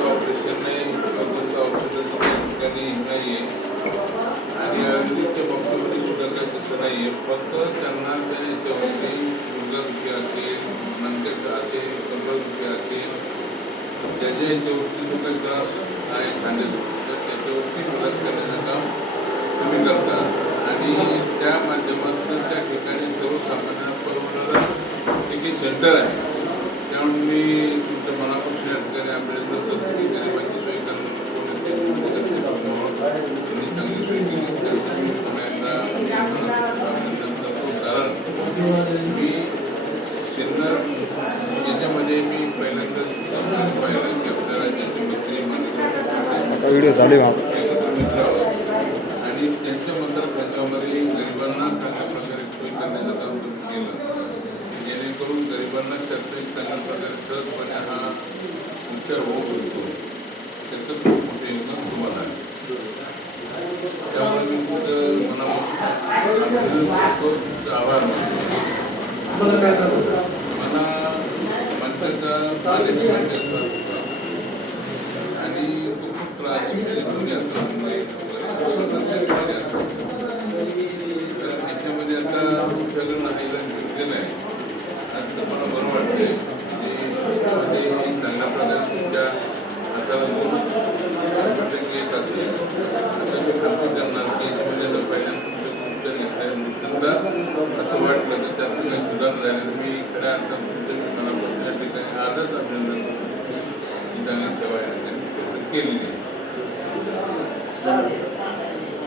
Operation नाही किंवा कोणतं औषधाचं काही ठिकाणी नाही आहे आणि आयुर्वेदिकच्या बाबतीमध्ये सुद्धा काही तसं नाही आहे. फक्त त्यांना त्या याच्यावरती गुडघादुखी असेल, मणक्याचं असेल, कंबरदुखी असेल, ज्याच्या याच्यावरती जो काही त्रास आहे खांद्याचा तर त्याच्यावरती मदत करण्याचं काम तुम्ही करता आणि त्या माध्यमातून त्या ठिकाणी सर्वसामान्यांना परवडणारं एक सेंटर आहे. त्यामुळे मी तुमच्या मनापासून या ठिकाणी आपल्याला तुम्ही गरिबांची सोय करण्याचं त्यांनी चांगली सोय केली त्यासाठी मी पुन्हा एकदा अभिनंदन करतो. कारण मी सिन्नर याच्यामध्ये मी पहिल्यांदाच पाहिलं की आपल्या राज्याचे मंत्री व्हिडिओ चालू आहे मित्र आणि त्यांच्या मतदारसंघामध्ये गरिबांना चांगल्या प्रकारे सोय करण्याचं काम तुम्ही केलं जेणेकरून गरिबांना त्याचा चांगल्या प्रकारे सहजपणे हा उपचार होऊ शकतो. त्याचं खूप मोठे योगदान तुम्हाला आहे. त्यामुळे मी तुमचं मनापासून आभार मानतो. मला माणसाचा होता आणि तो खूप त्रास त्याच्यामध्ये आता सगळं नाहीला घेतलेलं आहे. आता मला बरं वाटतंय की चांगल्या प्रकारे तुमच्या हाताला येत असेल आता मी खात्री करणार की याच्यामध्ये जर पहिल्यांदा तुमच्या घेतल्या असं वाटलं की त्यात काही सुधारणा झाली तर मी खऱ्या अर्थात तुमच्या मनापासून या ठिकाणी आजच अभिनंदन करतो की चांगली सेवा या ठिकाणी केलेली आहे.